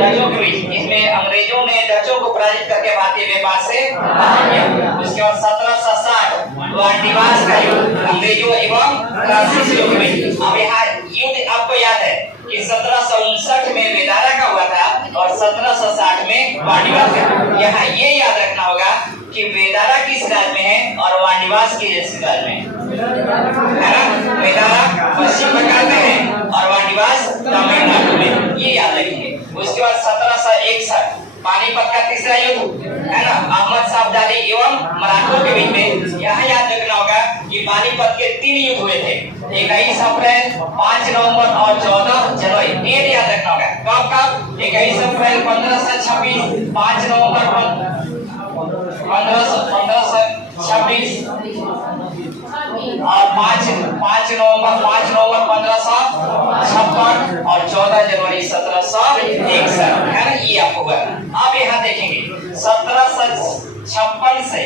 डचों के बीच, इसमें अंग्रेजों ने डचों को पराजित करके भारतीय व्यापार से बाहर किया। उसके बाद 1760 वांडीवास का युद्ध अंग्रेजों एवं फ्रांसीसियों के बीच। अब यहाँ युद्ध आपको याद है कि 1759 में वेदारा का हुआ था और 1760 में वांडीवास का। यहाँ ये याद रखना होगा कि वेदारा किस राज्य में है और वांडीवास किस राज्य में है ना। वेदारा पश्चिम बंगाल में है और वांडीवास तमिलनाडु में, ये याद रखिए। उसके बाद 1761 पानीपत का तीसरा युद्ध है ना, अहमद शाह अब्दाली एवं मराठों के बीच में। यहाँ याद रखना होगा कि पानीपत के 3 युद्ध हुए थे, 21 अप्रैल, 5 नवंबर और 14 जनवरी। डेट याद रखना होगा कब कब, 21 अप्रैल 1526, 5 नवंबर 1526 और 5 नवंबर 1556 और 14 जनवरी 1761 है ना, ये आपको होगा। अब यहाँ देखेंगे 1756 से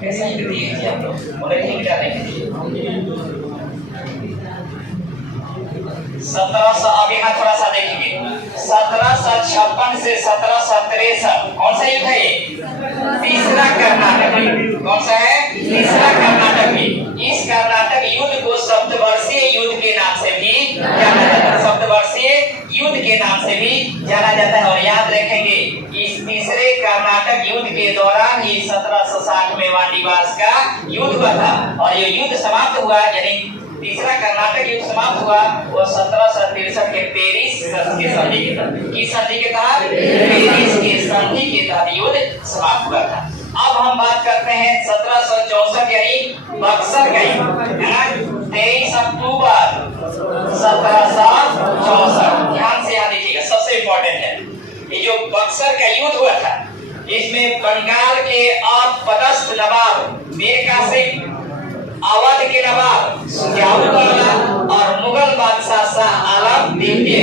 कैसे युद्ध दिए थे आप लोग, बोले ठीक क्या देखेंगे 1700। अब यहाँ थोड़ा सा देखेंगे 1756 से 1763 कौन सा युद्ध है ये, तीसरा कर्नाटक युद्ध। कौन सा है, तीसरा कर्नाटक युद्ध। इस कर्नाटक युद्ध को सप्तवर्षीय युद्ध के नाम से भी जाना जाता है, सप्तवर्षीय युद्ध के नाम से भी जाना जाता है। और याद रखेंगे इस तीसरे कर्नाटक युद्ध के दौरान ही 1760 में वांडीवास का युद्ध हुआ था और ये युद्ध समाप्त हुआ, यानी तीसरा कर्नाटक युद्ध समाप्त हुआ वो 1763 के पेरिस के संधि के तहत। किस संधि के तहत, पेरिस के संधि के तहत युद्ध समाप्त हुआ था। अब हम बात करते हैं 1764 यानी बक्सर का युद्ध है ना, 23 अक्टूबर 1764। ध्यान से यहाँ देखिएगा, सबसे इम्पोर्टेंट है ये जो बक्सर का युद्ध हुआ था, इसमें बंगाल के अपदस्थ नवाब मीर कासिम, अवध के नवाब सुजाउद्दौला और मुगल बादशाह शाह आलम द्वितीय,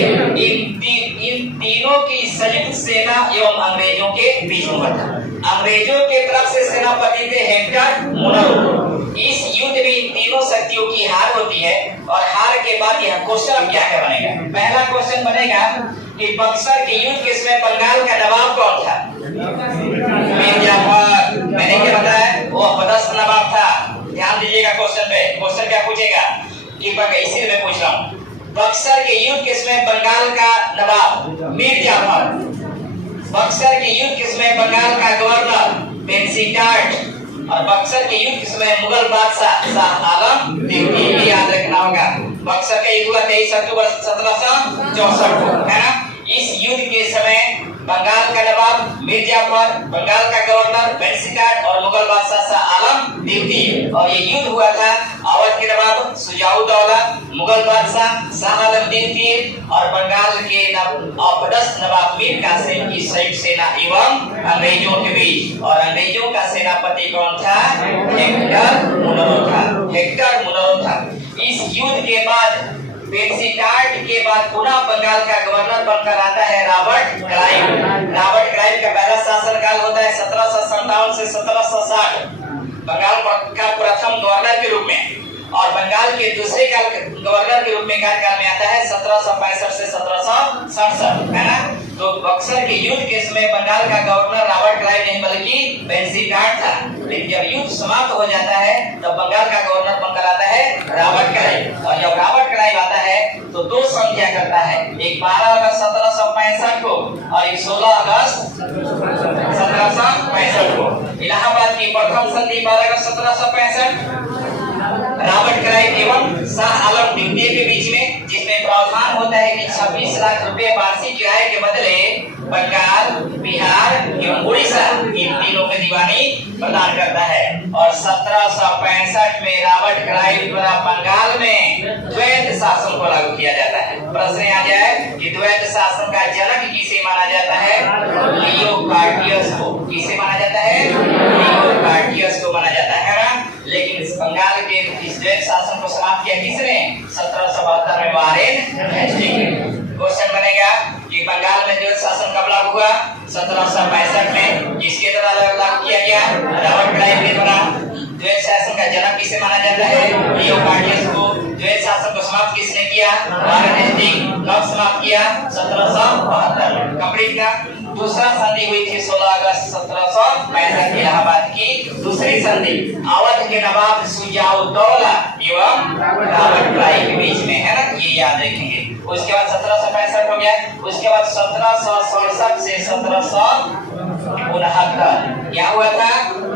इन तीनों की संयुक्त सेना एवं अंग्रेजों के बीच हुआ था। अंग्रेजों के तरफ से सेनापति थे हेक्टर मुनरो। इस युद्ध में इन तीनों शक्तियों की हार होती है और हार के बाद यह क्वेश्चन क्या बनेगा। पहला क्वेश्चन बनेगा कि बक्सर के युद्ध के समय बंगाल का नवाब कौन था, मीर जाफर। मैंने क्या बताया, वो अपदस्थ नवाब था। ध्यान दीजिएगा क्वेश्चन पे, क्वेश्चन क्या पूछेगा कि इसी में पूछ रहा हूँ, बक्सर के युद्ध के समय बंगाल का नवाब मीर जाफर, बक्सर के युद्ध के समय बंगाल का गवर्नर बेंसीटाट और बक्सर के युद्ध के समय मुगल बादशाह शाह आलम द्वितीय। ये याद रखना होगा। बक्सर का युद्ध हुआ 23 अक्टूबर 1764 को है ना। इस युद्ध के समय बंगाल का नवाब मीर जाफर, बंगाल का गवर्नर बेंसीटाट और मुगल बादशाह शाह आलम द्वितीय। और ये युद्ध हुआ था अवध के नवाब सुजाउद्दौला, मुगल बादशाह शाह आलम द्वितीय और बंगाल के अपदस्थ नवाब मीर कासिम की संयुक्त सेना एवं अंग्रेजों के बीच। और अंग्रेजों का सेनापति कौन था, हेक्टर मुनरो था, हेक्टर मुनरो था। इस युद्ध के बाद बेंसीटाट के बाद पुनः बंगाल का गवर्नर बनकर आता है रॉबर्ट क्लाइव। रॉबर्ट क्लाइव का पहला शासनकाल होता है 1757 से 1760 बंगाल का प्रथम गवर्नर के रूप में, और बंगाल के दूसरे काल गवर्नर के रूप में कार्यकाल में आता है 1765 से 1767 है ना। तो बक्सर के युद्ध के समय बंगाल का गवर्नर रॉबर्ट क्लाइव नहीं बल्कि बेंसीटाट था। लेकिन जब युद्ध समाप्त हो जाता है तब बंगाल का गवर्नर बनकर आता है रॉबर्ट क्लाइव। और जब रॉबर्ट क्लाइव आता है तो 2 संख्या करता है, एक 12 अगस्त 1765 को और एक 16 अगस्त 1765 को। इलाहाबाद की प्रथम संधि 12 अगस्त 1765 रॉबर्ट क्लाइव एवं शाह आलम द्वितीय के बीच में, जिसमें प्रावधान होता है कि 26 लाख रुपए वार्षिक किराए के बदले बंगाल, बिहार एवं उड़ीसा इन तीनों में दीवानी प्रदान करता है। और 1765 में रॉबर्ट क्लाइव द्वारा बंगाल में द्वैत शासन को लागू किया जाता है। प्रश्न आ जाए कि द्वैत शासन का जनक किसे माना जाता है, लियो कार्टियस को। किसे माना जाता है, लियो कार्टियस को माना जाता है ना। लेकिन इस बंगाल के इस द्वैत शासन को समाप्त किया किसने, 1772 में वारेन हेस्टिंग्स ने। क्वेश्चन बनेगा कि बंगाल में द्वैत शासन कब लागू हुआ, 1765 में। किसके द्वारा लागू किया गया, रॉबर्ट क्लाइव के द्वारा। द्वैत शासन का जनक किसे माना जाता है, लियो कार्टियस को। द्वैत शासन को समाप्त किसने किया, वारेन हेस्टिंग्स। कब समाप्त किया, 1772 में। कंप्लीट ना। दूसरा संधि हुई थी 16 अगस्त 1765 इलाहाबाद की दूसरी संधि अवध के नवाब सुजाउद्दौला एवं रॉबर्ट क्लाइव के बीच में, है ना, ये याद रखेंगे। उसके बाद 1765 हो गया। उसके बाद 1767 से 1769 क्या हुआ था?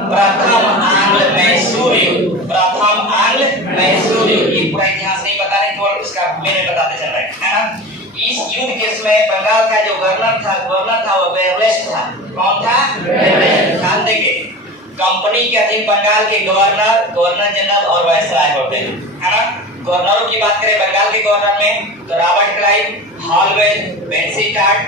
प्रथम आंग्ल मैसूर युद्ध। प्रथम आंग्ल मैसूर युद्ध, ये पूरा इतिहास नहीं बता रहे, केवल उसका मैंने बताते चल रहा है ना। इस युद्ध के समय बंगाल का जो गवर्नर था वो वेरलेस था। कौन था? वेरलेस। ध्यान देंगे, कंपनी के अधीन बंगाल के गवर्नर जनरल और वायसराय होते हैं, है ना। गवर्नरों की बात करें बंगाल के गवर्नर में तो रॉबर्ट क्लाइव, हॉलवेल, बेंसीटार्ट,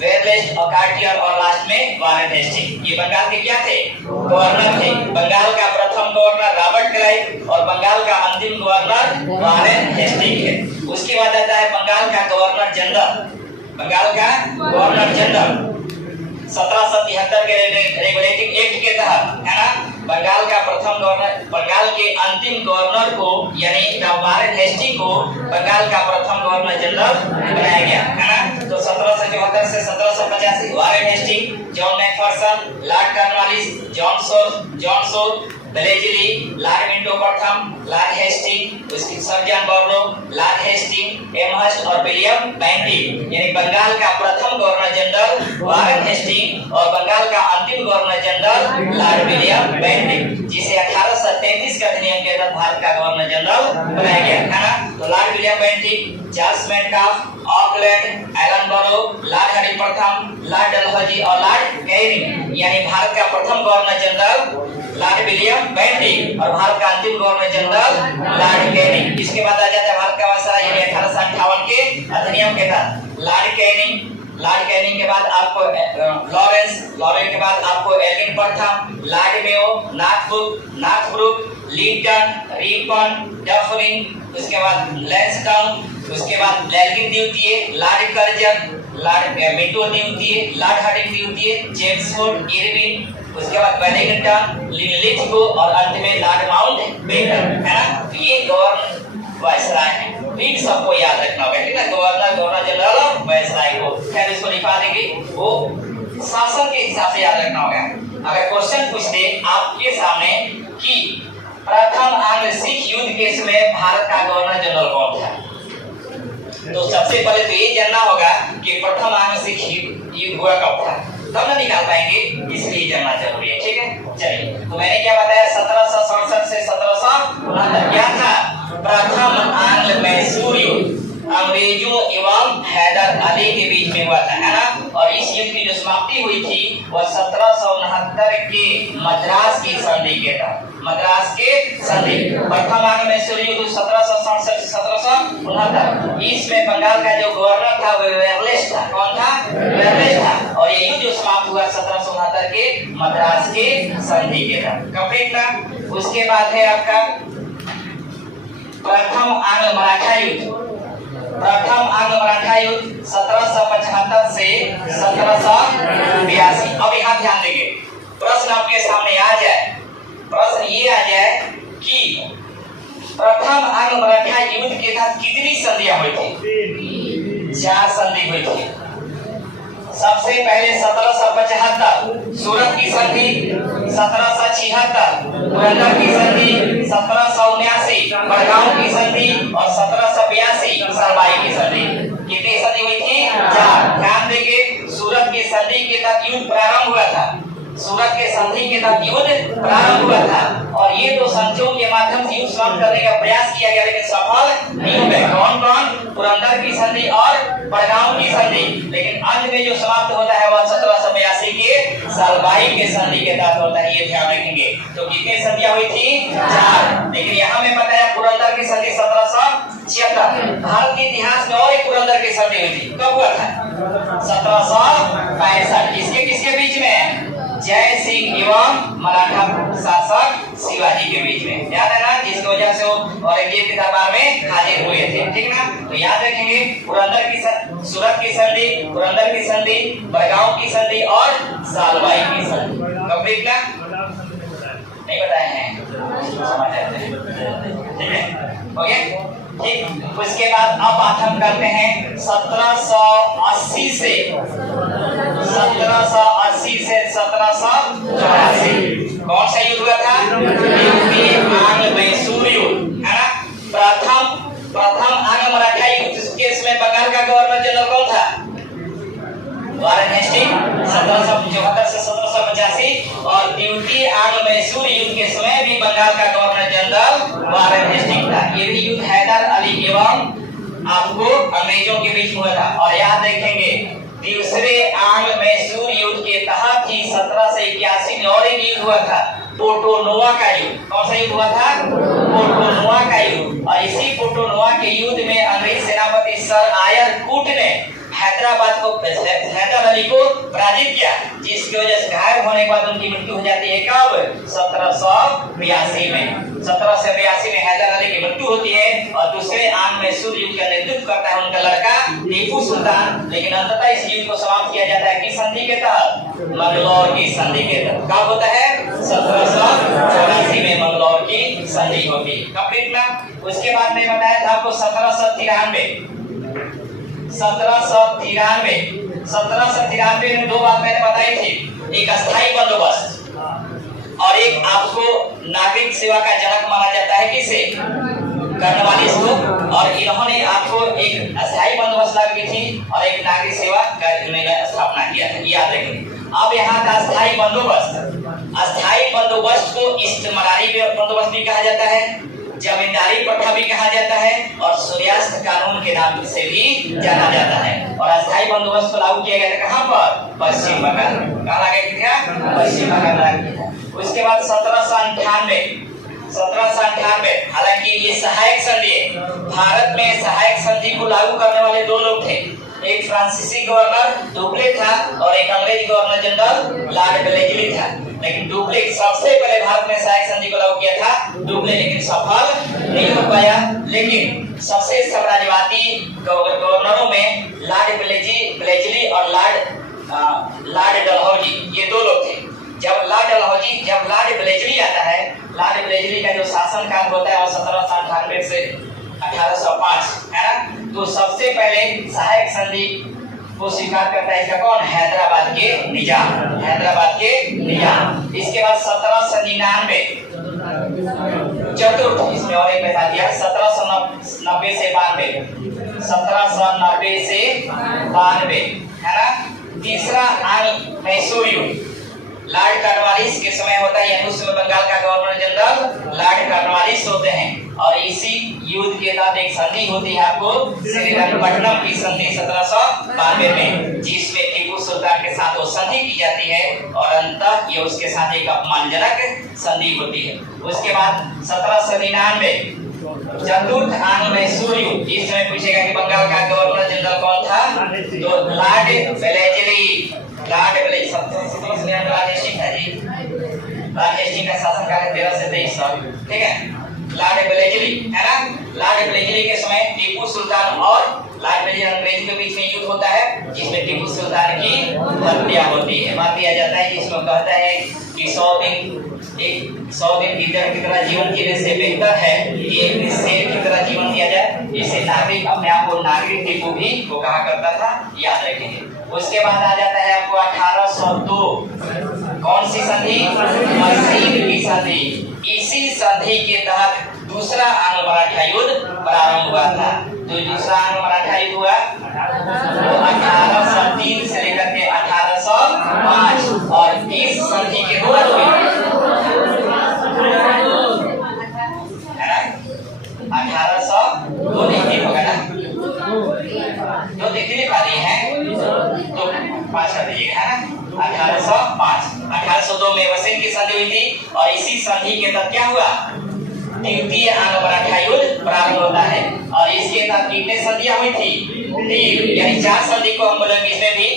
वेरलेस और कार्टियर और लास्ट में वारेन हेस्टिंग। ये बंगाल के क्या थे? गवर्नर थे। बंगाल का प्रथम गवर्नर रॉबर्ट क्लाइव और बंगाल का अंतिम गवर्नर वारेन हेस्टिंग है। उसके बाद आता है बंगाल का गवर्नर जनरल। बंगाल का गवर्नर जनरल 1773 के रेगुलेटिंग एक्ट के तहत, है ना, बंगाल का प्रथम गवर्नर, बंगाल के अंतिम गवर्नर को यानी वारेन हेस्टिंग को बंगाल का प्रथम गवर्नर जनरल बनाया गया, है ना। तो 1774 से 1785 Warren Hasting, John Macpherson, Lord Cornwallis, John Shore, Wellesley, Lord Minto प्रथम, लॉर्ड हेस्टिंग, उसकी sir John Barlow, Lord Hasting, Amherst और विलियम बेंटिक, यानी बंगाल का प्रथम गवर्नर जनरल वारेन हेस्टिंग और बंगाल का अंतिम governor general Lord William Bentinck, जिसे 1833 के अधिनियम के तहत भारत का गवर्नर जनरल बनाया गया, है ना। तो Lord William Bentinck, Charles Metcalfe, Auckland, Ellenborough, Lord हरी प्रथम, लॉर्ड डलहौजी और लॉर्ड कैनिंग, यानी भारत का प्रथम governor general Lord William Bentinck और भारत का अंतिम गवर्नर जनरल लॉर्ड कैनिंग। इसके बाद आ जाता है भारत का वायसराय यानी 1858 के अधिनियम के तहत लॉर्ड कैनिंग के बाद आपको लॉरेंस के बाद आपको एल्गिन प्रथम, Lord Mayo, Northbrook, Linton, Ripon, Dufferin, उसके बाद लैंसडाउन, उसके बाद एल्गिन द्वितीय, लॉर्ड कर्जन, लॉर्ड मिंटो द्वितीय, लॉर्ड हार्डिंग द्वितीय, जेम्सफोर्ड, इरविन, उसके बाद वेलिंगटन, लिथगो और अंत में लॉर्ड माउंटबेटन, है ना। तो ये गवर्नर वायसराय है, ठीक, सबको याद रखना होगा, ठीक है। गवर्नर जनरल और वायसराय को खैर इसको लिखा देंगे, वो शासन के हिसाब से याद रखना होगा। अगर क्वेश्चन पूछ दे आपके सामने कि प्रथम आंग्ल सिख युद्ध के समय भारत का गवर्नर जनरल कौन था, तो सबसे पहले तो ये जानना होगा कि प्रथम आंग्ल सिख युद्ध हुआ कब था, तब ना निकाल पाएंगे, इसलिए जानना जरूरी है, ठीक है। चलिए, तो मैंने क्या बताया 1767 से 1769 क्या था? प्रथम आंग्ल मैसूर युद्ध अंग्रेजों एवं हैदर अली के बीच में हुआ था, है ना। और इस युद्ध की जो समाप्ति हुई थी वह 1769 के मद्रास की संधि के तहत, मद्रास के संधि। प्रथम आंग्ल मैसूर युद्ध 1767 से 1769, इसमें बंगाल का जो गवर्नर था वह वेरलेस था। कौन था? वेरलेस था। और ये युद्ध जो समाप्त हुआ 1769 के मद्रास के संधि के तहत, कंप्लीट था। उसके बाद है आपका प्रथम आंग्ल मराठा युद्ध। प्रथम आंग्ल मराठा युद्ध 1775 से 1782। अब यहाँ ध्यान देंगे, प्रश्न आपके सामने आ जाए, प्रश्न ये आ जाए कि प्रथम आंग्ल मराठा युद्ध के तहत कितनी संधियां हुई थी? 4 संधि हुई थी। सबसे पहले 1775 सूरत की संधि, 1776 पुरंदर की संधि, 1779 बड़गांव की संधि और 1782 सलवाई की संधि। कितनी संधि हुई थी? 4। ध्यान देंगे, सूरत की संधि के तहत युद्ध प्रारंभ हुआ था, सूरत के संधि के तहत युद्ध प्रारंभ हुआ था और ये 2 संधियों के माध्यम से युद्ध समाप्त करने का प्रयास किया गया, लेकिन सफल नहीं हो गए। कौन? पुरंदर की संधि और बड़गांव की संधि। लेकिन अंत में जो समाप्त होता है वह 1782 के सलवाई के संधि के तहत होता है, ये ध्यान रखेंगे। तो कितनी संधियां हुई थी? 4। लेकिन यहाँ में बताया पुरंदर की संधि 1776। भारत के इतिहास में और एक पुरंदर की संधि हुई थी, कब हुआ था? 1765। किसके बीच में? जय सिंह एवं मराठा शासक शिवाजी के बीच में, याद है ना, जिसकी वजह से वो औरंगजेब के दरबार में हाजिर हुए थे, ठीक ना। तो याद रखेंगे, सूरत की संधि, पुरंदर की संधि, बड़गांव की संधि और सालवाई की संधि। कंप्लीट ना? नहीं बताए हैं, समझ आते हैं, ठीक है, हो गया। ठीक। उसके बाद अब बात हम करते हैं 1780 से 1784। कौन सा युद्ध हुआ था? आंग्ल मैसूर युद्ध, है ना। प्रथम आंग्ल मराठा युद्ध के समय बंगाल का गवर्नर जनरल कौन था? वारेन हेस्टिंग 1774 से 1785। और द्वितीय आंग्ल मैसूर युद्ध के समय भी बंगाल का गवर्नर जनरल वारेन हेस्टिंग था। ये भी युद्ध हैदर अली एवं आपको अंग्रेजों के बीच हुआ था। और याद रखेंगे दूसरे आंग्ल मैसूर युद्ध के तहत ही 1781 में और एक युद्ध हुआ था, पोर्टोनोवा का युद्ध। कौन सा युद्ध हुआ था? पोर्टोनोवा का युद्ध। और इसी पोर्टोनोवा के युद्ध में अंग्रेज सेनापति सर आयर कूट ने हैदर अली को पराजित किया, जिसकी वजह से घायल होने के बाद उनकी मृत्यु हो जाती है। कब? 1782 में। 1782 में हैदर अली की मृत्यु होती है। और दूसरे आंग्ल मैसूर युद्ध का नेतृत्व करता है उनका लड़का टीपू सुल्तान। लेकिन अंततः इस युद्ध को समाप्त किया जाता है किस संधि के तहत? मंगलौर की संधि के तहत। कब होता है? 1784 में मंगलौर की संधि होती है। कंप्लीट ना। उसके बाद मैं बताया था आपको 1793 में दो बात मैंने बताई थी, एक अस्थायी बंदोबस्त और एक आपको नागरिक सेवा का जनक माना जाता है किसे? कर्नवालिस को। और इन्होंने आपको एक अस्थायी बंदोबस्त लागू थी और एक नागरिक सेवा का स्थापना किया था, याद रखें। अब यहाँ का अस्थायी बंदोबस्त को इस्तेमारी बंदोबस्त भी कहा जाता है, जमींदारी प्रथा भी कहा जाता है और सूर्यास्त कानून के नाम से भी जाना जाता है। और अस्थायी बंदोबस्त को लागू किया गया था कहाँ पर? पश्चिम बंगाल। कहाँ लागू किया? पश्चिम बंगाल लागू किया। उसके बाद 1798, हालांकि ये सहायक संधि है। भारत में सहायक संधि को लागू करने वाले दो लोग थे, एक फ्रांसीसी गवर्नर डुप्ले था और एक अंग्रेज गवर्नर जनरल लॉर्ड वेलेस्ली था। लेकिन डुप्ले सबसे पहले भारत में सहायक संधि को लागू किया था डुप्ले, लेकिन सफल नहीं हो पाया। लेकिन सबसे साम्राज्यवादी गवर्नरों में लॉर्ड वेलेस्ली और लॉर्ड डलहौजी ये दो लोग थे। जब लॉर्ड वेलेस्ली आता है, लॉर्ड वेलेस्ली का जो शासनकाल होता है वो 1798 से 1805 है ना। तो सबसे पहले सहायक संधि को स्वीकार करता है इसका कौन? हैदराबाद के निजाम। इसके बाद 1799 चतुर्थ, इसमें और एक बता दिया, 1790 से 92 है ना। तीसरा आंग्ल मैसूर युद्ध लॉर्ड कॉर्नवालिस के समय होता है, यानी उस समय बंगाल का गवर्नर जनरल लॉर्ड कॉर्नवालिस होते हैं। और इसी युद्ध के तहत एक संधि होती है आपको श्रीरंगपट्टनम की संधि 1792 में, जिसमें टीपू सुल्तान के साथ वो संधि की जाती है और अंततः ये उसके साथ एक अपमानजनक संधि होती है। उसके बाद 1799 चतुर्थ आंग्ल मैसूर युद्ध। इसमें पूछेगा कि बंगाल का गवर्नर जनरल कौन था? तो लॉर्ड वेलेस्ली हेस्टिंग का शासनकाल 13 से 23 साल, ठीक है। लॉर्ड वेलेस्ली है ना। लॉर्ड वेलेस्ली के समय टीपू सुल्तान और लॉर्ड वेलेस्ली अंग्रेज के बीच में युद्ध होता है, जिसमें टीपू सुल्तान की हत्या होती है, मार दिया जाता है। जिसको कहता है कि 100 दिन गीदड़ की तरह जीवन जीने से बेहतर है कि एक शेर की तरह जीवन जिया जाए। इससे नागरिक अपने आप को नागरिक टीपू भी वो कहा करता था, याद रखेंगे। उसके बाद आ जाता है आपको 1802, कौन सी संधि? मसीन की संधि। इसी संधि के तहत दूसरा आंग्ल मराठा युद्ध प्रारंभ हुआ था। तो दूसरा आंग्ल मराठा युद्ध हुआ तो 1803 से लेकर के 1805 और इस संधि के दो हुए 1802 नहीं होगा ना, दो दिखने वाली है तो 5 कर दीजिएगा, है ना। 1802 में वसीम की संधि हुई थी और इसी संधि के तहत क्या हुआ? द्वितीय आंग्ल मराठा युद्ध प्रारंभ होता है। और इसके तहत कितने संधियां हुई थी? 3, यानी 4 संधि को हम बोलेंगे। इसमें भी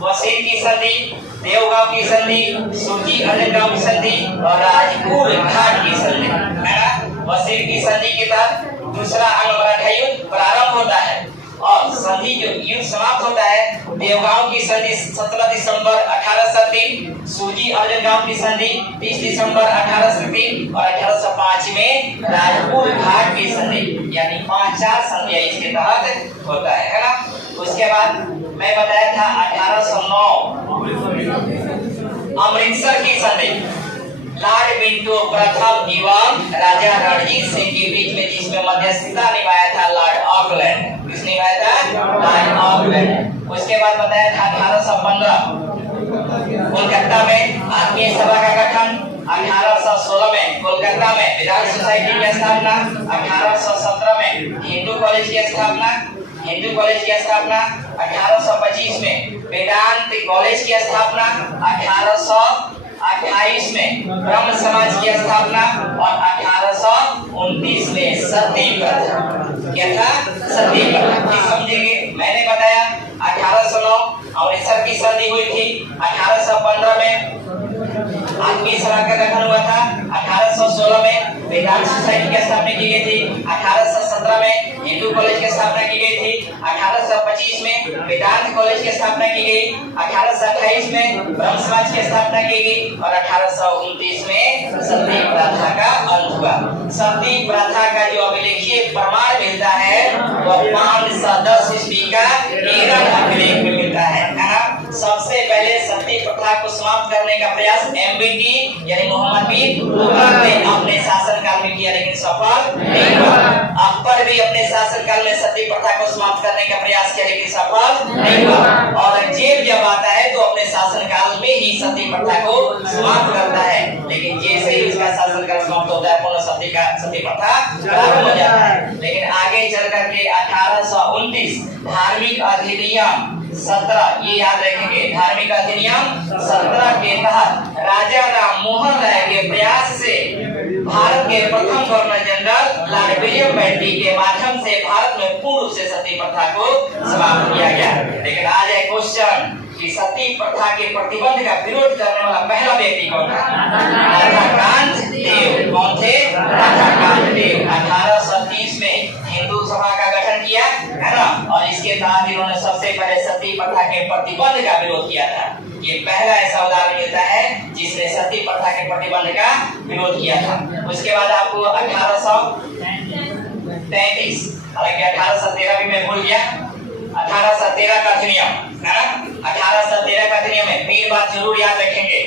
वसीम की संधि, देवगांव की संधि, सुरजी अंडरगांव की संधि और राजपुर घाट की संधि, है ना। वसीम की संधि के तहत दूसरा आंग्ल मराठा युद्ध प्रारंभ होता है और संधि जो युद्ध समाप्त होता है, देवगांव की संधि 17 दिसंबर 1803, सूजी अर्जुन गांव की संधि 30 दिसंबर 1803 और 1805 में राजपुर घाट की संधि, यानी 5-4 संधियां इसके तहत होता है ना। उसके बाद मैं बताया था 1809 अमृतसर की संधि, लॉर्ड मिंटो प्रथम एवं राजा रणजीत सिंह के बीच में, जिसमें मध्यस्थता निभाया था लॉर्ड ऑकलैंड। किसने निभाया था? Lord Auckland. उसके बाद बताया था 1815 कोलकाता में आत्मीय सभा का गठन, 1816 में कोलकाता में विधान सोसाइटी की स्थापना, 1817 में हिंदू कॉलेज की स्थापना, 1825 में वेदांत कॉलेज की स्थापना, 1828 में ब्रह्म समाज की स्थापना और 1829 में सती प्रथा। क्या था? सती प्रथा। समझेंगे, मैंने बताया 1809 अमृतसर की संधि हुई थी, 1815 में आत्मीय सभा का गठन हुआ था, 1816 में वेदांत सोसाइटी की स्थापना की गई थी, 1817 में हिंदू कॉलेज की स्थापना की गई थी, 1825 में वेदांत कॉलेज की स्थापना की गई, 1828 में ब्रह्म समाज की स्थापना की गई और 1829 में सती प्रथा का अंत हुआ। सती प्रथा का जो अभिलेखीय प्रमाण मिलता है वह 510 ईस्वी का ईरान अभिलेख में मिलता है ना। सबसे पहले सती प्रथा को समाप्त करने का प्रयास एमबीटी यानी मोहम्मद बिन तुगलक ने अपने शासनकाल में किया, लेकिन सफल नहीं हुआ। अकबर भी अपने शासनकाल में सती प्रथा को समाप्त करने का प्रयास किया, लेकिन सफल नहीं हुआ। औरंगजेब जब आता है तो अपने शासनकाल में ही सती प्रथा को समाप्त करता है, लेकिन जैसे ही उसका शासनकाल समाप्त होता है पुनः सती प्रथा प्रारंभ हो जाता है। लेकिन आगे चल करके 1829 धार्मिक अधिनियम 17, ये याद रखेंगे, धार्मिक अधिनियम 17 के तहत राजा राम मोहन राय के प्रयास से भारत के प्रथम governor general Lord William Bentinck के माध्यम से भारत में पूर्ण रूप से सती प्रथा को समाप्त किया गया। लेकिन आज है क्वेश्चन कि सती प्रथा के प्रतिबंध का विरोध करने वाला पहला व्यक्ति कौन था? राधाकांत देव। कौन थे? राधाकांत देव। 1830 में हिंदू सभा का गठन किया है ना, और इसके तहत इन्होंने सबसे पहले सती प्रथा के प्रतिबंध का विरोध किया था। ये पहला ऐसा उदाहरण मिलता है जिसने सती प्रथा के प्रतिबंध का विरोध किया था। उसके बाद आपको 1833, हालांकि 1813 भी मैं भूल गया, 1813 का अधिनियम है ना। 1813 का अधिनियम है, 3 बात जरूर याद रखेंगे।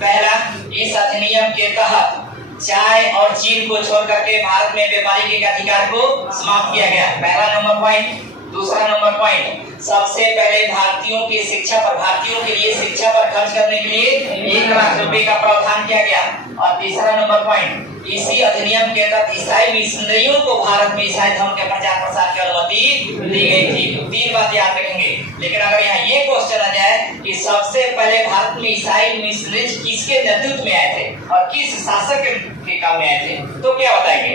पहला, इस अधिनियम के तहत चाय और चीन को छोड़ करके भारत में व्यापारिक के अधिकार को समाप्त किया गया, पहला नंबर पॉइंट। दूसरा नंबर पॉइंट, सबसे पहले भारतीयों की शिक्षा पर, भारतीयों के लिए शिक्षा पर खर्च करने के लिए 1 लाख रुपए का प्रावधान किया गया। और तीसरा नंबर पॉइंट, इसी अधिनियम के तहत ईसाई मिशनरियों को भारत में ईसाई धर्म के प्रचार प्रसार की अनुमति दी गई थी। 3 बात याद रखेंगे। लेकिन अगर यहाँ ये क्वेश्चन आ जाए कि सबसे पहले भारत में ईसाई मिशनरीज किसके नेतृत्व में आए थे और किस शासक के काम में आए थे, तो क्या बताएंगे?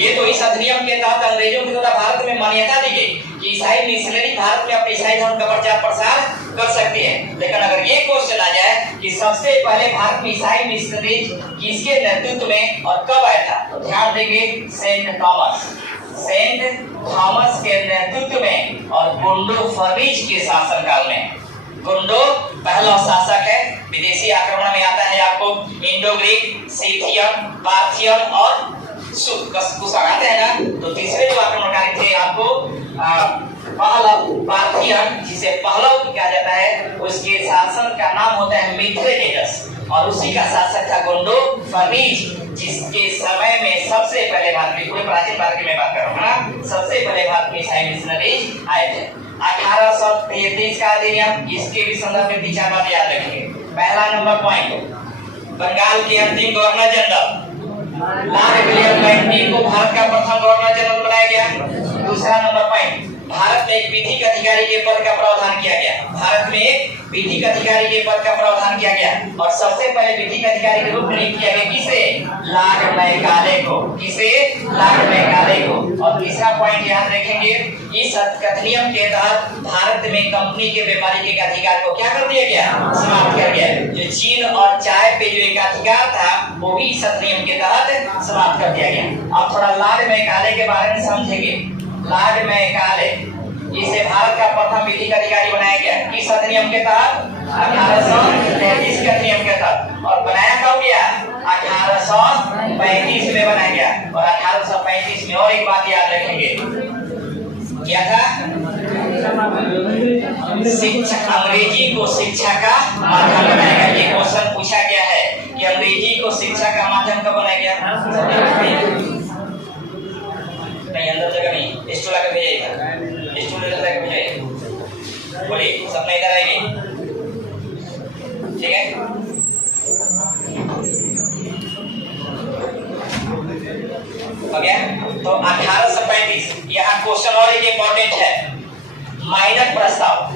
ये तो इस अधिनियम के तहत अंग्रेजों के द्वारा भारत में मान्यता दी गई कि ईसाई मिशनरी भारत में अपने ईसाई धर्म का प्रचार प्रसार कर सकती है। लेकिन अगर ये क्वेश्चन आ जाए कि सबसे पहले भारत में ईसाई मिशनरीज किसके नेतृत्व में और कब आया था, तो ध्यान देंगे सेंट थॉमस के नेतृत्व में और गुंडो फर्निच के शासनकाल में। गुंडो पहला शासक है, विदेशी आक्रमण में आता है आपको इंडो ग्रीक, सीथियन, पार्थियन और कुशाण है ना। तो तीसरे जो आक्रमणकारी थे आपको पहलव, पार्थियन जिसे पहलव कहा जाता है, उसके शासन का नाम होता है मिथ्रेडेटस और उसी का शासक था गुंडो फर्निच, जिसके समय में सबसे पहले भारत में, पूरे प्राचीन भारत की मैं बात कर रहा हूँ ना, सबसे पहले भारत में ईसाई मिशनरीज आए थे। 1833 का अधिनियम, इसके भी संदर्भ में 3-4 बातें याद रखेंगे। पहला नंबर पॉइंट, बंगाल के अंतिम governor general Lord William Bentinck को भारत का प्रथम गवर्नर जनरल बनाया गया। दूसरा नंबर पॉइंट, भारत में एक विधिक अधिकारी के पद का प्रावधान किया गया, भारत में एक विधिक अधिकारी के पद का प्रावधान किया गया और सबसे पहले विधिक अधिकारी के रूप में नियुक्त किया गया किसे? लॉर्ड मैकाले को। किसे? लॉर्ड मैकाले को। और तीसरा पॉइंट याद रखेंगे, इस अधिनियम के तहत भारत में कंपनी के व्यापारिक के अधिकार को क्या कर दिया गया? समाप्त कर दिया। जो चीन और चाय पे जो एक अधिकार था वो भी इस अधिनियम के तहत समाप्त कर दिया गया। अब थोड़ा लॉर्ड मैकाले के बारे में समझेंगे। लॉर्ड मैकाले इसे भारत का प्रथम विधिक अधिकारी बनाया गया। किस अधिनियम के तहत? 1833 के अधिनियम के तहत। और बनाया कब गया? 1835 में बनाया गया। और 1835 में और एक बात याद रखेंगे, क्या था? शिक्षा, अंग्रेजी को शिक्षा का माध्यम बनाया गया। ये क्वेश्चन पूछा गया है कि अंग्रेजी को शिक्षा का माध्यम कब बनाया गया? नहीं, अंदर जगह नहीं, स्टूल आके भेजाइए, स्टूल इधर जाके भेजाइए। बोलिए, सब इधर आएंगे, ठीक है? हो गया? तो 1835 यहाँ क्वेश्चन और एक इंपॉर्टेंट है, माइनर प्रस्ताव।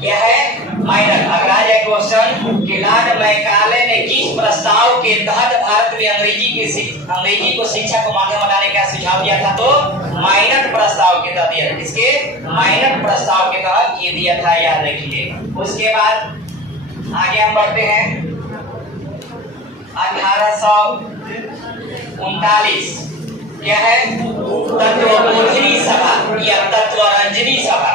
क्या है? माइनर। अगर आ जाए क्वेश्चन कि लॉर्ड मैकाले ने किस प्रस्ताव के तहत भारत में अंग्रेजी को शिक्षा को माध्यम बनाने का सुझाव दिया था, तो माइनर प्रस्ताव के तहत दिया। किसके? माइनर प्रस्ताव के तहत ये दिया था, याद रखिए। उसके बाद आगे हम बढ़ते हैं। 1839 क्या है? तत्वबोधिनी सभा या तत्वरंजनी सभा।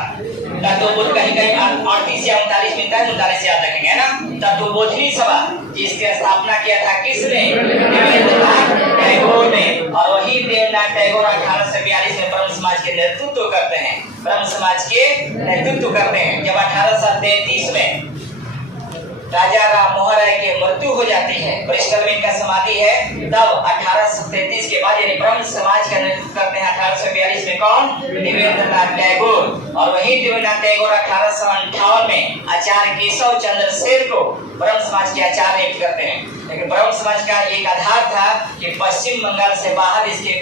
तत्वबोध कहीं 38 या 39 मिलता है, 39 से याद रखेंगे, है ना? तत्वबोधिनी सभा जिसकी स्थापना किया था किसने? देवेंद्रनाथ टैगोर ने। और वही देवेंद्रनाथ टैगोर 1842 में ब्रह्म समाज के नेतृत्व करते हैं। ब्रह्म समाज के नेतृत्व करते हैं। जब 1833 में राजा राम मोहन राय की मृत्यु हो जाती है, ब्रिस्टल में इनका समाधि है, तब 1833 के बाद यानी ब्रह्म समाज का नेतृत्व करते हैं 1842 में कौन? देवेंद्रनाथ टैगोर। और वही देवेंद्रनाथ टैगोर 1858 में आचार्य केशव चंद्र सेन को ब्रह्म समाज के आचार्य नियुक्त करते हैं। लेकिन ब्रह्म समाज का एक आधार था कि पश्चिम बंगाल से बाहर इसके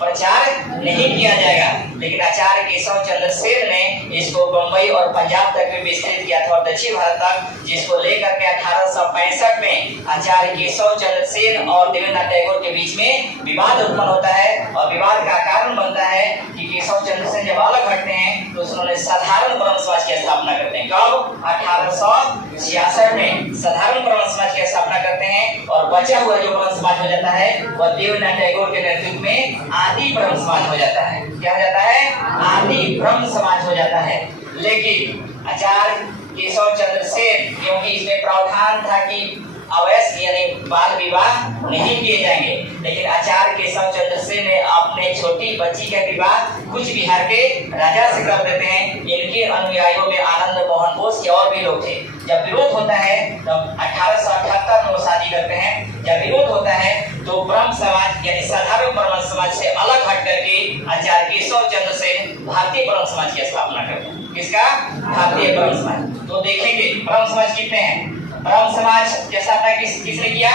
प्रचार नहीं किया जाएगा, लेकिन आचार्य केशव चंद्र सेन ने इसको बंबई और पंजाब तक भी विस्तृत किया था और दक्षिण भारत तक, जिसको लेकर के 1865 में आचार्य केशव चंद्र सेन और देवेंद्रनाथ टैगोर के बीच में विवाद उत्पन्न होता है। और विवाद का कारण बनता है कि केशव चंद्र सेन जब अलग हटते हैं तो उन्होंने साधारण ब्रह्म समाज की स्थापना करते हैं। कब? 1866 में साधारण ब्रह्म समाज की स्थापना करते हैं। और बचा हुआ जो ब्रह्म समाज हो जाता है वह देवेंद्रनाथ टैगोर के नेतृत्व में आदि ब्रह्म समाज हो जाता है। क्या हो जाता है? आदि ब्रह्म समाज हो जाता है। लेकिन आचार्य केशव चंद्र सेन, क्योंकि इसमें प्रावधान था कि अवैध यानी बाल विवाह नहीं किए जाएंगे, लेकिन आचार्य केशव चंद्र सेन ने अपने छोटी बच्ची का विवाह कुछ बिहार के राजा से कर देते हैं। इनके अनुयायियों में आनंद मोहन बोस के और भी लोग थे। जब विरोध होता है तब 1878 में वो शादी करते हैं। जब विरोध होता है तो ब्रह्म समाज यानी साधारण ब्रह्म समाज से अलग हट करके आचार्य केशव चंद्र सेन भारतीय ब्रह्म समाज की स्थापना करते हैं। किसका? भारतीय ब्रह्म समाज। तो देखेंगे ब्रह्म समाज कितने हैं। ब्रह्म समाज की स्थापना किसने किया?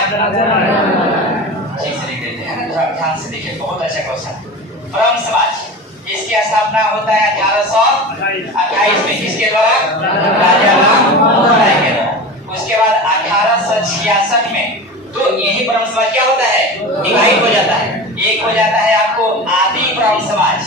ठीक से लिख देते हैं, ध्यान से देखिए, बहुत अच्छा क्वेश्चन। ब्रह्म समाज इसकी स्थापना होता है 1828 में। किसके द्वारा? राजा राम मोहन राय के द्वारा। उसके बाद 1866 में तो यही ब्रह्म समाज क्या होता है? डिवाइड हो जाता है। एक हो जाता है आपको आदि ब्रह्म समाज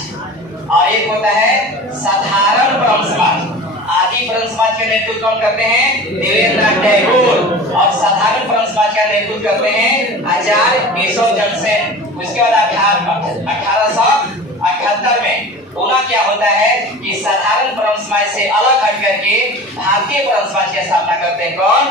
और एक होता है साधारण ब्रह्म समाज। आदि ब्रह्म समाज का नेतृत्व कौन करते हैं? देवेंद्रनाथ टैगोर। और साधारण ब्रह्म समाज का नेतृत्व करते हैं आचार्य केशव चंद्र सेन। उसके बाद 1878 में पुनः क्या होता है कि साधारण ब्रह्म समाज से अलग हट करके भारतीय ब्रह्म समाज की स्थापना करते हैं। कौन?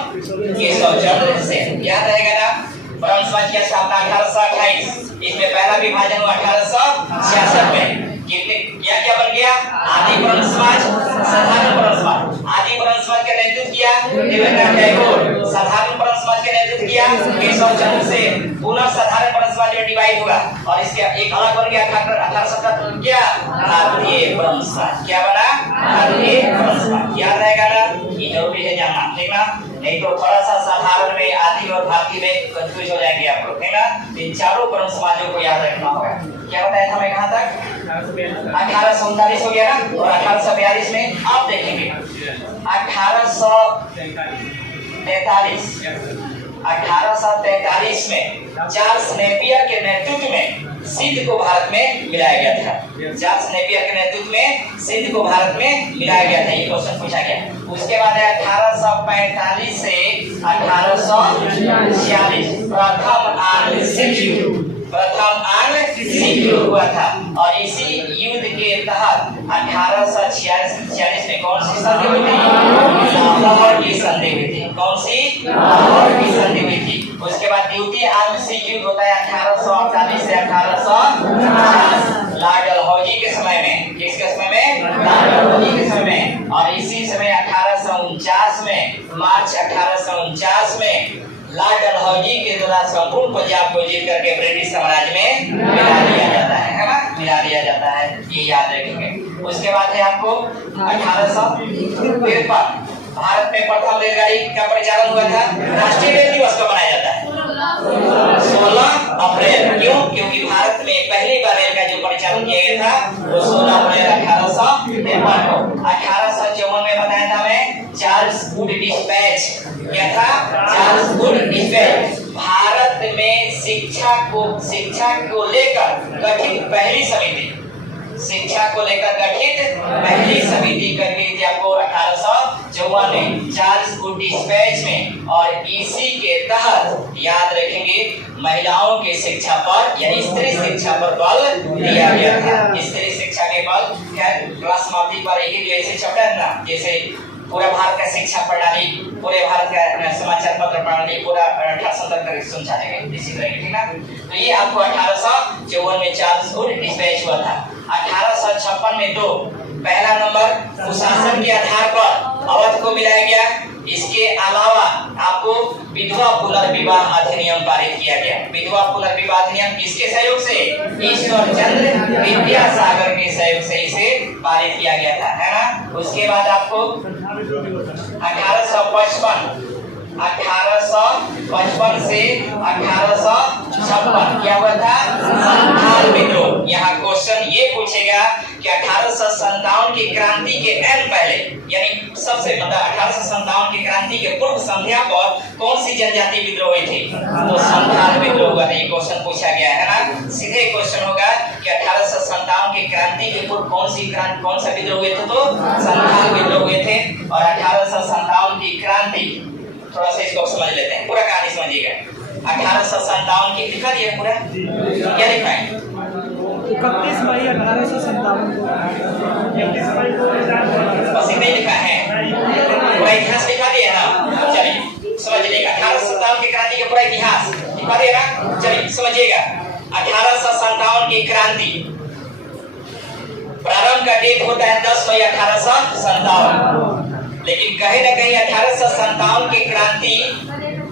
केशव चंद्र सेन। याद रहेगा ना? ब्रह्म समाज की स्थापना 1828, इसमें पहला विभाजन हुआ 1866 में। क्या क्या बन गया? आदि ब्रह्म समाज, साधारण ब्रह्म समाज। आदि ब्रह्म समाज का नेतृत्व किया देवेंद्रनाथ टैगोर, साधारण ब्रह्म समाज का नेतृत्व किया केशव चंद्र सेन। पुनः साधारण ब्रह्म समाज में डिवाइड हुआ और इसके एक अलग बन गया 1877 क्या? भारतीय ब्रह्म समाज। क्या बना? भारतीय ब्रह्म समाज। याद रहेगा ना? ये जरूरी है जानना, ठीक ना? नहीं तो थोड़ा सा साधारण में आदि और भारतीय में कंफ्यूज हो जाएंगे आप लोग, ठीक ना? इन चारों ब्रह्म समाजों को याद रखना होगा। क्या बताया था मैं कहाँ तक? 1839 हो गया ना? और 1842 में आप देखेंगे 1843 में चार्ल्स नेपियर के नेतृत्व में सिंध को भारत में मिलाया गया था। चार्ल्स नेपियर के नेतृत्व में सिंध को भारत में मिलाया गया था। ये क्वेश्चन पूछा गया। उसके बाद 1845 से 1846 प्रथम आंग्ल सिंध युद्ध। प्रथम अणु हुआ था। और इसी युद्ध के तहत 1846 में कौन सी संधि हुई थी? लाहौर की संधि हुई थी। कौन सी? लाहौर की संधि हुई थी। उसके बाद द्वितीय आंशिक युद्ध होता है 1848 से 1849 लॉर्ड डलहौजी के समय में। किसके समय में? लॉर्ड डलहौजी के समय में। और इसी समय 1849 में, मार्च 1849 में लॉर्ड डलहौजी के द्वारा संपूर्ण पंजाब को जीत करके ब्रिटिश साम्राज्य में मिला दिया जाता है ना, मिला दिया जाता है, ये याद रखेंगे। उसके बाद है आपको 1853 भारत में प्रथम रेलगाड़ी का परिचालन हुआ था। राष्ट्रीय रेल दिवस कब मनाया जाता है? 16 अप्रैल। क्यों? क्योंकि भारत में पहली बार रेल का जो परिचालन किया गया था वो 16 अप्रैल 1853 को। 1854 में बताया था मैं, चार्ल्स गुड डिस्पैच। क्या था? चार्ल्स गुड डिस्पैच भारत में शिक्षा को लेकर गठित पहली समिति, शिक्षा को लेकर गठित पहली समिति कर गई थी आपको 1854 में चार्ल्स गुड डिस्पैच में। और इसी के तहत याद रखेंगे महिलाओं की शिक्षा पर यानी स्त्री शिक्षा पर बल दिया गया था। स्त्री शिक्षा के बल क्लास समाप्ति पर एक जो ऐसे चैप्टर है ना, जैसे पूरा भारत का शिक्षा प्रणाली, पूरे भारत का समाचार पत्र प्रणाली पूरा 1870 तक समझा जाएगा इसी तरह की, ठीक ना। तो ये आपको 1854 में चार्ल्स गुड डिस्पैच हुआ था। 1856 में तो पहला नंबर कुशासन के आधार पर अवध को मिलाया गया। इसके अलावा आपको विधवा पुनर्विवाह अधिनियम पारित किया गया। विधवा पुनर्विवाह अधिनियम किसके सहयोग से? ईश्वर चंद्र विद्यासागर के सहयोग से इसे पारित किया गया था, है ना। उसके बाद आपको 1855 से 1856 क्या हुआ था? संथाल विद्रोह। यहाँ क्वेश्चन ये पूछेगा कि 1857 की क्रांति के पहले यानी सबसे मतलब 1857 की क्रांति के पूर्व संध्या पर कौन सी जनजाति विद्रोह हुई थी? तो संथाल विद्रोह हुआ था। ये क्वेश्चन पूछा गया है ना। सीधे क्वेश्चन होगा कि 1857 की क्रांति के पूर्व कौन सा विद्रोह हुए थे? तो संथाल विद्रोह हुए थे। और 1857 की क्रांति, थोड़ा सा इसको समझ लेते हैं, पूरा कहानी समझिएगा। 1857 की लिखा दिया पूरा, क्या लिखा है? 31 मई 1857 को बस इतना लिखा है, पूरा इतिहास लिखा दिया ना। चलिए समझ लीजिएगा 1857 की क्रांति का पूरा इतिहास लिखा दिया ना। चलिए समझिएगा 1857 की क्रांति प्रारंभ का डेट होता है 10 मई 1857। लेकिन कहीं ना कहीं 1857 की क्रांति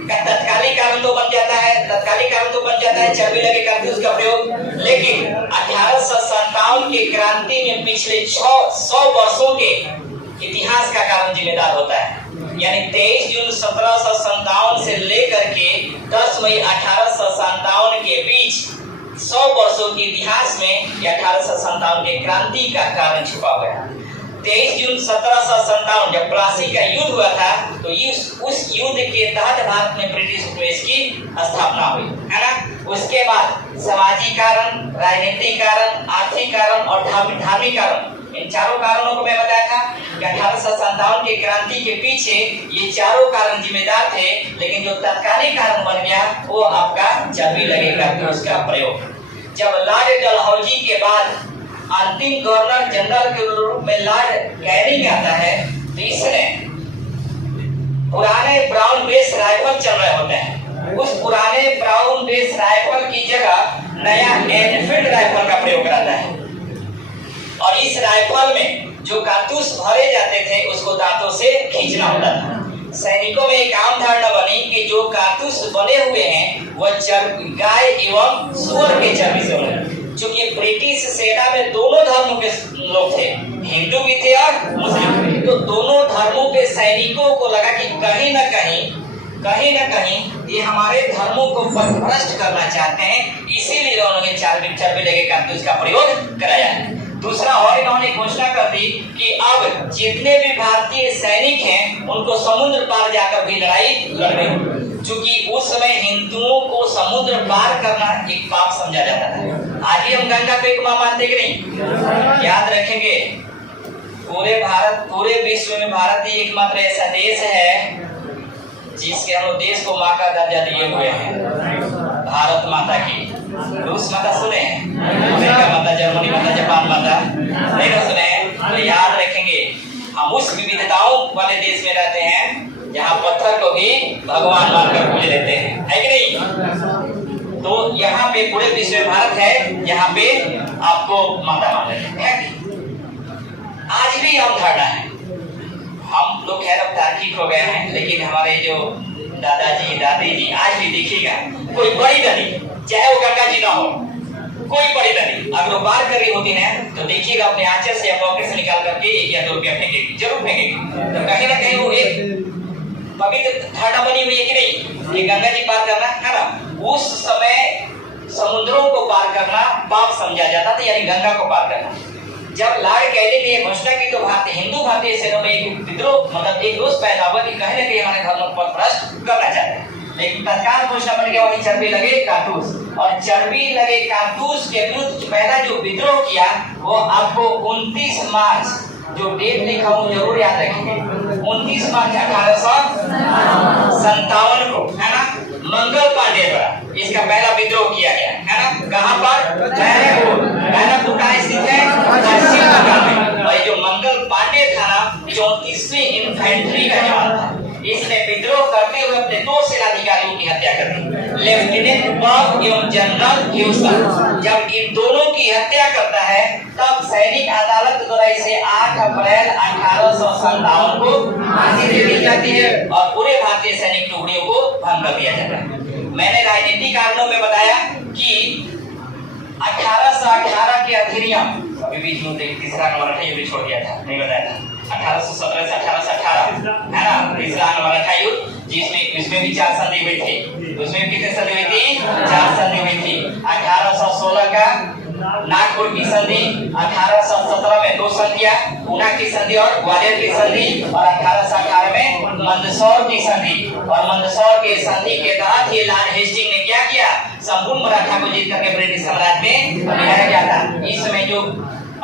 का तत्कालिक कारण तो बन जाता है, चर्बी लगे कारतूस का प्रयोग। लेकिन 1857 की क्रांति में पिछले 100 वर्षों के इतिहास का कारण जिम्मेदार होता है। यानी 23 जून 1757 से लेकर के 10 मई 1857 के बीच 100 वर्षों के इतिहास में 1857 की क्रांति का कारण छुपा हुआ है। 23 जून 1757 जब प्लासी का युद्ध हुआ था तो उस युद्ध के तहत भारत में ब्रिटिश उपनिवेश की स्थापना हुई, है ना। उसके बाद सामाजिक कारण, राजनीतिक कारण, आर्थिक कारण और धार्मिक कारण, इन चारों कारणों को मैं बताया था कि 1857 की क्रांति के पीछे ये चारों कारण जिम्मेदार थे। लेकिन जो तत्कालिक कारण बन गया वो आपका चर्बी लगेगा तो उसका प्रयोग। जब लॉर्ड डलहौजी के बाद अंतिम गवर्नर जनरल के रूप में लॉर्ड कैनिंग आता है तो इसने पुराने ब्राउन बेस राइफल चल रहे होते हैं, उस पुराने ब्राउन बेस राइफल की जगह नया एनफील्ड राइफल का प्रयोग कराता है। और इस राइफल में जो कारतूस भरे जाते थे उसको दांतों से खींचना होता था। सैनिकों में एक आम धारणा बनी कि जो कारतूस बने हुए हैं वह गाय एवं सूअर के चर्बी से बने। चूंकि ब्रिटिश सेना में दोनों धर्मों के लोग थे, हिंदू भी थे और मुस्लिम भी, तो दोनों धर्मों के सैनिकों को लगा कि कहीं न कहीं ये हमारे धर्मों को भ्रष्ट करना चाहते हैं, इसीलिए उन्होंने चर्बी लगे कारतूस का प्रयोग कराया। दूसरा, और इन्होंने घोषणा कर दी कि अब जितने भी भारतीय सैनिक हैं उनको समुद्र पार जाकर भी लड़ाई लड़नी होगी। चूंकि उस समय हिंदुओं को समुद्र पार करना एक पाप समझा जाता था। आज ही हम गंगा को एक मां मानते कि नहीं? याद रखेंगे पूरे विश्व में भारत ही एकमात्र ऐसा देश है जिसके हम देश को मां का दर्जा दिए हुए हैं, भारत माता की। रूस माता सुने हैं, अमेरिका माता, जर्मनी माता, जापान माता नहीं ना सुने हैं? तो याद रखेंगे हम उस विविधताओं वाले देश में रहते हैं जहाँ पत्थर को भी भगवान मानकर पूज लेते हैं, है कि नहीं? तो यहाँ पे पूरे विश्व में भारत है यहाँ पे आपको माता मान लेते हैं। आज भी हम धारणा है, हम लोग खैर अब तार्किक हो गए हैं, लेकिन हमारे जो दादाजी दादी जी आज भी देखिएगा, कोई बड़ी नदी चाहे वो गंगा जी ना हो, कोई बड़ी नदी अगर वो पार कर रही होती है तो देखिएगा अपने आंचल से या पॉकेट से निकाल करके 1 या 2 रुपया फेंकेगी, जरूर फेंकेगी। तो कहीं ना कहीं वो एक पवित्र धारणा बनी हुई है कि नहीं, ये गंगा जी पार करना है ना। उस समय समुद्रों को पार करना पाप समझा जाता था, यानी गंगा को पार करना। जब लॉर्ड कैनिंग ने घोषणा की तो हिंदू भारतीय सेना में एक विद्रोह मतलब एक रोष पैदा हुआ कि कहीं ना कहीं हमारे धर्म को पथभ्रष्ट करना चाहते हैं। लेकिन तत्काल घोषणा बन गया वही चर्बी लगे कारतूस, और चर्बी लगे कारतूस के विरुद्ध पहला जो विद्रोह किया वो आपको 29 मार्च, जो डेट लिखा हूँ जरूर याद रखेंगे, 29 मार्च 1857 को, है ना, मंगल पांडे द्वारा इसका पहला विद्रोह किया गया, है ना। कहाँ पर? मैनापुर कहाँ स्थित है? पश्चिम बंगाल में। और ये जो मंगल पांडे था ना, 34वीं इन्फेंट्री का जवान था। इसने विद्रोह करते हुए अपने 2 सेनाधिकारियों की हत्या कर दी, लेफ्टिनेंट बॉब एवं जनरल ह्यूस्टन। जब इन दोनों की हत्या करता है तब सैनिक अदालत द्वारा इसे 8 अप्रैल 1857 को फांसी दे दी जाती है और पूरे भारतीय सैनिक टुकड़ियों को भंग कर दिया जाता है। मैंने राजनीतिक कारणों में बताया कि 1818 के अधिनियम, अभी बीच में तीसरा नंबर था, ये भी छोड़ दिया था, नहीं बताया था। 1817 से 1818 है ना, तीसरा नंबर था युद्ध, जिसमें इसमें भी 4 संधि हुई थी। उसमें कितने संधि हुई थी? 4 संधि हुई थी। 1816 का नागपुर की संधि, 1817 में 2 संधियां, पूना की संधि और ग्वालियर की संधि, और 1818 में मंदसौर की संधि। और मंदसौर की संधि के तहत ही लॉर्ड हेस्टिंग ने क्या किया? संपूर्ण मराठा को जीत करके ब्रिटिश साम्राज्य में लिया गया था। इस समय जो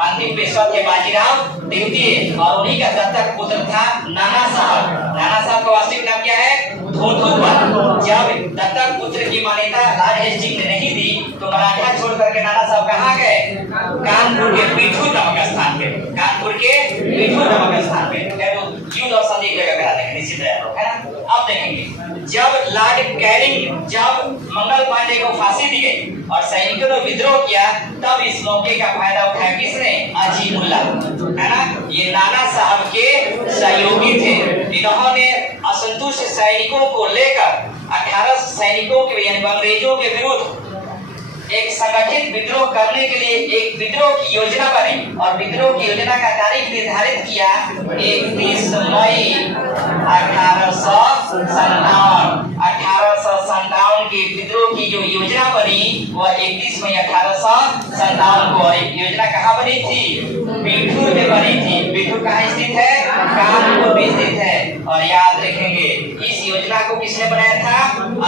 अंतिम पेशवा थे बाजीराव द्वितीय, और उन्हीं का दत्तक पुत्र था नाना साहब। नाना साहब का वास्तविक नाम क्या है? धोधुपा। जब दत्तक पुत्र की मान्यता लॉर्ड हेस्टिंग ने नहीं दी तो मराठा छोड़ करके नाना साहब कहाँ गए? कानपुर के पीठू नामक स्थान पे, कानपुर के पीठू नामक स्थान पे। युद्ध और संधि जगह करा देंगे निश्चित है ना। अब देखेंगे जब लॉर्ड कैनिंग, जब मंगल पांडे को फांसी दी गई और सैनिकों ने विद्रोह किया, तब इस मौके का फायदा उठाया किसने? अजीमुल्ला, है ना। ये नाना साहब के सहयोगी थे। इन्होंने असंतुष्ट सैनिकों को लेकर 18 सैनिकों के यानी अंग्रेजों के विरुद्ध एक संगठित विद्रोह करने के लिए एक विद्रोह की योजना बनी, और विद्रोह की योजना का तारीख निर्धारित किया 31 मई 1857 की विद्रोह की जो योजना बनी वह 31 मई 1857 को। और योजना कहाँ बनी थी? पीठूर में बनी थी। पीठूर कहाँ स्थित है? कानपुर में स्थित है। और याद रखेंगे इस योजना को किसने बनाया था?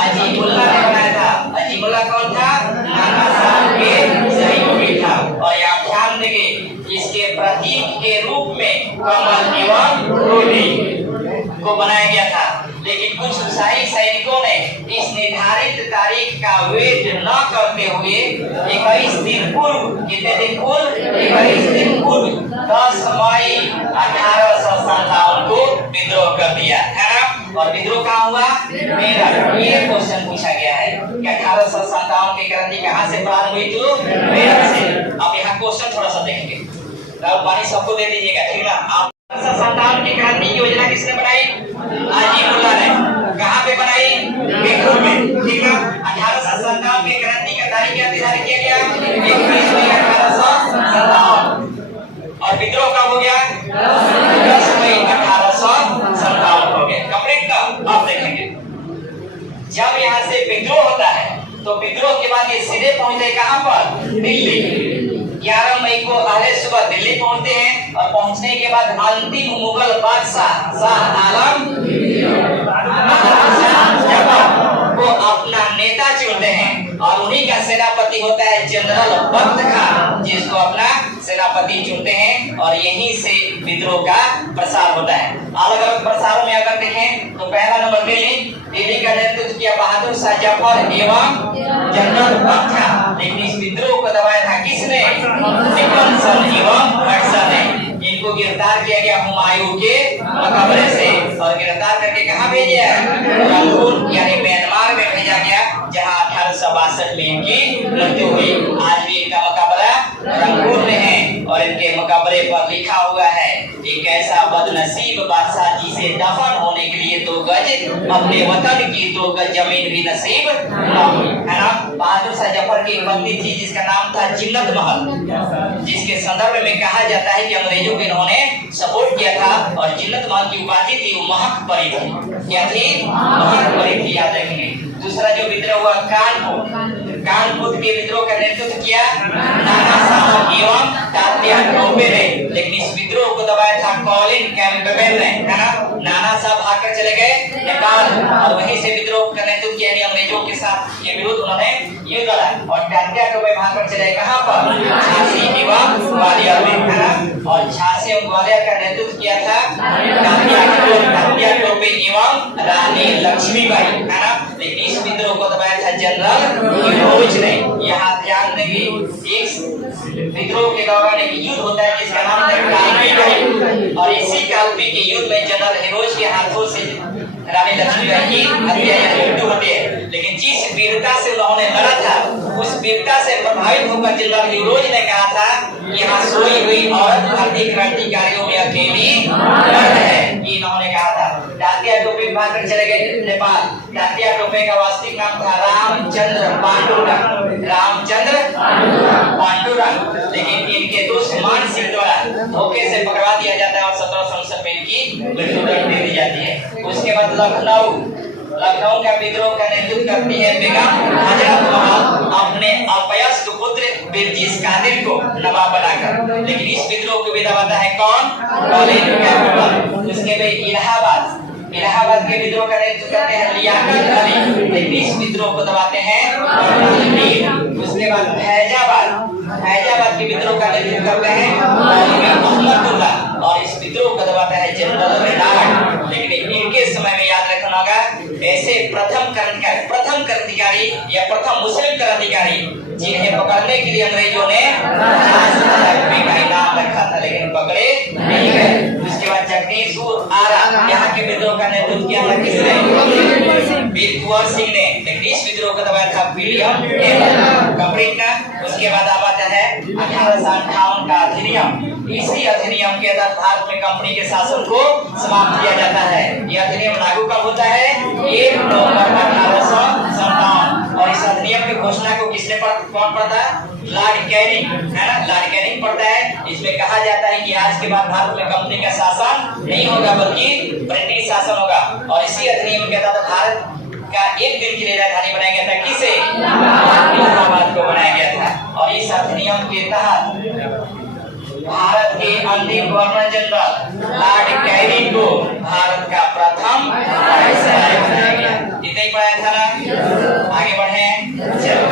अजीमुल्ला ने बनाया था। अजीमुल्ला कौन था? नाना साहब के सहयोगी था। और आप ध्यान देंगे इसके प्रतीक के रूप में कमल एवं रोली को बनाया गया था। लेकिन कुछ उत्साही सैनिकों ने इस निर्धारित तारीख का वेट न करते हुए 21 दिन पूर्व, कितने दिन पूर्व? 21 दिन पूर्व 10 मई 1857 को विद्रोह कर दिया, है ना। और विद्रोह कहाँ हुआ? मेरठ। ये क्वेश्चन पूछा गया है कि 1857 की क्रांति कहाँ से प्रारंभ हुई? तो मेरठ से। अब यहाँ क्वेश्चन थोड़ा सा देखेंगे, पानी सबको दे दीजिएगा, ठीक ना। 1857 की क्रांति की योजना किसने बनाई? अजीमुल्ला ने। कहाँ पे बनाई? पीठूर में, ठीक ना। 1857 की क्रांति का तारीख क्या निर्धारित किया गया? 21 मई 1857। और विद्रोह कब हो गया? 10 मई 1857 हो गया। कंप्लीट का अब देखेंगे जब यहाँ से विद्रोह होता है तो विद्रोह के बाद ये सीधे पहुंचते कहाँ पर? दिल्ली। 11 मई को अहले सुबह दिल्ली पहुंचते हैं और पहुंचने के बाद अंतिम मुगल बादशाह शाह आलम को अपना नेता चुनते हैं और उन्हीं का सेनापति होता है जनरल बख्त खान, जिसको अपना सेनापति चुनते हैं। और यहीं से विद्रोह का प्रसार होता है। अलग अलग प्रसारों में अगर देखें तो पहला नंबर दिल्ली का नेतृत्व किया बहादुर शाह जफर एवं जनरल बख्त खान। निकलसन एवं हटसन है। इनको गिरफ्तार किया गया हुमायूं के मकबरे से और गिरफ्तार करके कहाँ भेजा? रंगून यानी म्यांमार में भेजा गया, जहाँ 1862 में इनकी मृत्यु हुई। आज भी इनका मकबरा रंगून में है और इनके मकबरे पर लिखा हुआ है, एक ऐसा बदनसीब बादशाह जिसे दफन होने के लिए 2 गज अपने वतन की 2 गज जमीन भी नसीब न हुई, है ना। बहादुर शाह जफर की एक पत्नी थी जिसका नाम था जिन्नत महल, जिसके संदर्भ में कहा जाता है कि अंग्रेजों को इन्होंने सपोर्ट किया था और जिन्नत महल की उपाधि थी वो महक परी थी। क्या थी? महक परी थी, याद रखेंगे। दूसरा जो विद्रोह हुआ कानपुर के विद्रोह का नेतृत्व किया नाना साहब एवं तात्या टोपे ने, लेकिन इस विद्रोह को दबाया था कॉलिन कैम्पबेल ने, है ना। नाना साहब भागकर चले गए नेपाल और वहीं से विद्रोह का नेतृत्व किया, अंग्रेजों के साथ ये विरोध उन्होंने युद्ध लड़ा और तात्या टोपे भागकर चले कहाँ पर? झांसी एवं ग्वालियर में, है ना। और झांसी एवं ग्वालियर का नेतृत्व किया था तात्या टोपे एवं रानी लक्ष्मीबाई, है ना। लेकिन इस विद्रोह को दबाया था जनरल हिरोज ने। यहाँ ध्यान देंगे, एक विद्रोह के दौरान एक युद्ध होता है जिसका नाम है कालपी युद्ध, और इसी कालपी के युद्ध में जनरल हिरोज के हाथों से रानी लक्ष्मीबाई की हत्या या मृत्यु होती है। लेकिन जिस वीरता से उन्होंने लड़ा था, उस वीरता से प्रभावित होकर जनरल हिरोज ने कहा था यहाँ सोई हुई औरत भारतीय क्रांतिकारियों में अकेली है, ये इन्होंने कहा था। तात्या टोपे भागकर चले गए नेपाल। तात्या टोपे का वास्तविक नाम था रामचंद्र पांडुरंग, लेकिन इनके दोस्त मान सिंह द्वारा धोखे से पकड़वा दिया जाता है और 1767 में इनकी मृत्यु दंड दे दी जाती है। उसके बाद लखनऊ का विद्रोह का नेतृत्व करती है बेगम हजरत महल अपने अपयस्क पुत्र बिरजिस कादिर को नवाब बनाकर, लेकिन इस विद्रोह को भी दबाता है कौन? Colin Campbell. उसके बाद इलाहाबाद के विद्रोह का नेतृत्व करते हैं लियाकत अली, लेकिन इस विद्रोह को दबाते हैं। उसके बाद फैजाबाद के विद्रोह का नेतृत्व करते हैं अहमदुल्ला और इस विद्रोह को दबाता है जनरल रेनाल्ड। लेकिन इनके समय में याद रखना होगा, ऐसे प्रथम क्रांतिकारी या प्रथम मुस्लिम क्रांतिकारी जिन्हें पकड़ने के लिए अंग्रेजों ने नाम रखा था, लेकिन पकड़े नहीं गए। उसके बाद जगदीशपुर आरा, यहाँ के विद्रोह का नेतृत्व किया था किसने? वीर कुंवर सिंह ने, लेकिन इस विद्रोह को दबाया था विलियम कपरिक का। उसके बाद आता है 1858 का अधिनियम। इसी अधिनियम के तहत भारत में कंपनी के शासन को समाप्त किया जाता है। यह अधिनियम लागू कब होता है? 1 नवंबर 1857, और इस अधिनियम की घोषणा को किसने कौन पढ़ता है? लॉर्ड कैनिंग, है ना। लॉर्ड कैनिंग पढ़ता है। इसमें कहा जाता है कि आज के बाद भारत में कंपनी का शासन नहीं होगा बल्कि ब्रिटिश शासन होगा, और इसी अधिनियम के तहत भारत का एक दिन के लिए राजधानी बनाया गया था। किसे? इलाहाबाद को बनाया गया था। और इस अधिनियम के तहत भारत के अंतिम गवर्नर जनरल लॉर्ड कैनिंग को भारत का प्रथम वायसराय बनाया गया। इतना ही पढ़ाया था ना, आगे बढ़े। चलो।